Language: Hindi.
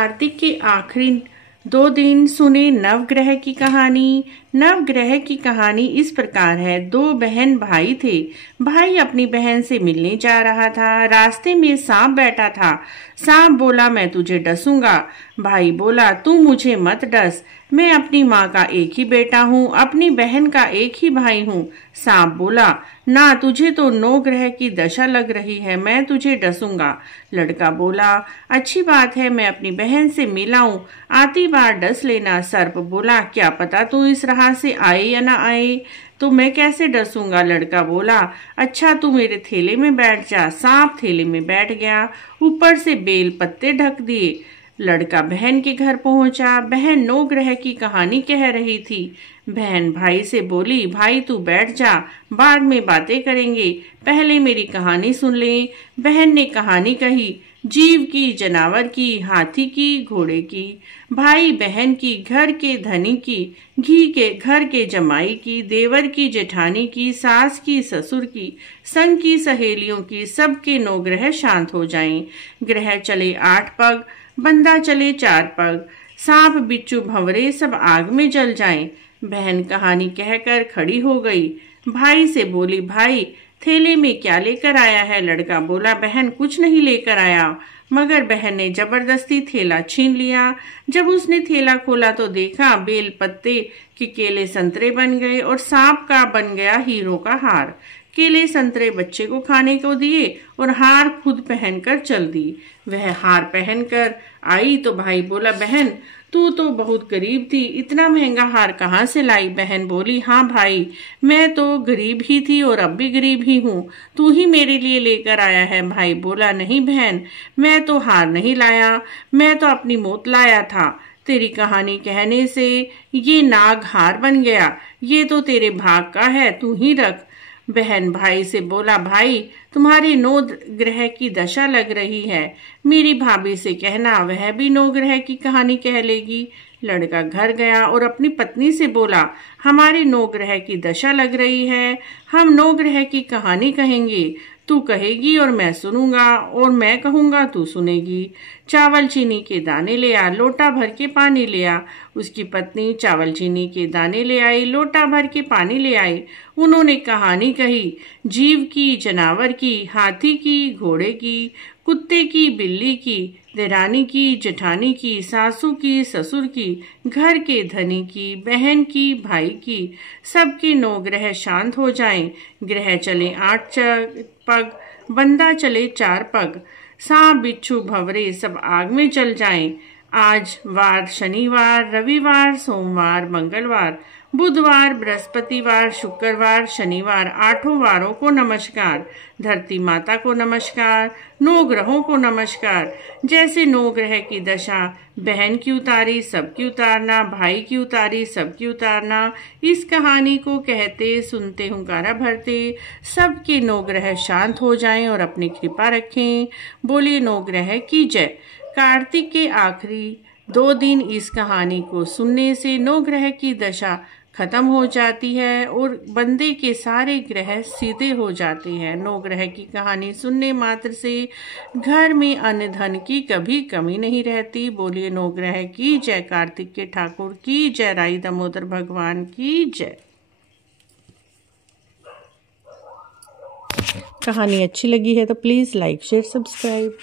कार्तिक के आखिरी 2 दिन सुने नवग्रह की कहानी। नवग्रह की कहानी इस प्रकार है। 2 बहन भाई थे। भाई अपनी बहन से मिलने जा रहा था। रास्ते में सांप बैठा था। सांप बोला, मैं तुझे डसूंगा। भाई बोला, तू मुझे मत डस, मैं अपनी माँ का एक ही बेटा हूँ, अपनी बहन का एक ही भाई हूँ। सांप बोला, ना, तुझे तो 9 ग्रह की दशा लग रही है, मैं तुझे डसूंगा। लड़का बोला, अच्छी बात है, मैं अपनी बहन से मिलाऊं, आती बार डस लेना। सर्प बोला, क्या पता तू इस राह से आए या ना आए, तो मैं कैसे डसूंगा। लड़का बोला, अच्छा तू मेरे थैले में बैठ जा। सांप थैले में बैठ गया, ऊपर से बेल पत्ते ढक दिए। लड़का बहन के घर पहुंचा। बहन 9 ग्रह की कहानी कह रही थी। बहन भाई से बोली, भाई तू बैठ जा, बाद में बातें करेंगे, पहले मेरी कहानी सुन ले। बहन ने कहानी कही, जीव की, जानवर की, हाथी की, घोड़े की, भाई बहन की, घर के धनी की, घी के घर के जमाई की, देवर की, जेठानी की, सास की, ससुर की, संग की, सहेलियों की, सबके 9 ग्रह शांत हो जाएं। ग्रह चले 8 पग, बंदा चले 4 पग, सांप बिच्छू भंवरे सब आग में जल जाएं। बहन कहानी कहकर खड़ी हो गई। भाई से बोली, भाई थैले में क्या लेकर आया है। लड़का बोला, बहन कुछ नहीं लेकर आया। मगर बहन ने जबरदस्ती थैला छीन लिया। जब उसने थैला खोला तो देखा बेल पत्ते के केले संतरे बन गए और सांप का बन गया हीरो का हार। केले संतरे बच्चे को खाने को दिए और हार खुद पहनकर चल दी। वह हार पहनकर आई तो भाई बोला, बहन तू तो बहुत गरीब थी, इतना महंगा हार कहाँ से लाई। बहन बोली, हाँ भाई, मैं तो गरीब ही थी और अब भी गरीब ही हूँ, तू ही मेरे लिए लेकर आया है। भाई बोला, नहीं बहन, मैं तो हार नहीं लाया, मैं तो अपनी मौत लाया था। तेरी कहानी कहने से ये नाग हार बन गया, ये तो तेरे भाग का है, तू ही रख। बहन भाई से बोला, भाई तुम्हारी 9 ग्रह की दशा लग रही है, मेरी भाभी से कहना, वह भी 9 ग्रह की कहानी कह लेगी। लड़का घर गया और अपनी पत्नी से बोला, हमारी 9 ग्रह की दशा लग रही है, हम 9 ग्रह की कहानी कहेंगे, तू कहेगी और मैं सुनूंगा, और मैं कहूंगा तू सुनेगी। चावल चीनी के दाने ले आ, लोटा भर के पानी ले आ। उसकी पत्नी चावल चीनी के दाने ले आई, लोटा भर के पानी ले आई। उन्होंने कहानी कही, जीव की, जानवर की, हाथी की, घोड़े की, कुत्ते की, बिल्ली की, देरानी की, जेठानी की, सासू की, ससुर की, घर के धनी की, बहन की, भाई की, सबके 9 ग्रह शांत हो जाएं। ग्रह चले 8 पग, बंदा चले 4 पग, सांप बिच्छू भंवरे सब आग में जल जाएं। आज वार शनिवार, रविवार, सोमवार, मंगलवार, बुधवार, बृहस्पतिवार, शुक्रवार, शनिवार, 8 वारों को नमस्कार। धरती माता को नमस्कार, 9 ग्रहों को नमस्कार। जैसे 9 ग्रह की दशा बहन की उतारी, सबकी उतारना, भाई की उतारी, सबकी उतारना। इस कहानी को कहते सुनते हुंकारा भरते सबके 9 ग्रह शांत हो जाएं और अपनी कृपा रखें। बोले 9 ग्रह की जय। कार्तिक के आखिरी 2 दिन इस कहानी को सुनने से 9 ग्रह की दशा खत्म हो जाती है और बंदे के सारे ग्रह सीधे हो जाते हैं। 9 ग्रह की कहानी सुनने मात्र से घर में अन्न धन की कभी कमी नहीं रहती। बोलिए 9 ग्रह की जय, कार्तिक के ठाकुर की जय, राई दामोदर भगवान की जय। कहानी अच्छी लगी है तो प्लीज़ लाइक शेयर सब्सक्राइब।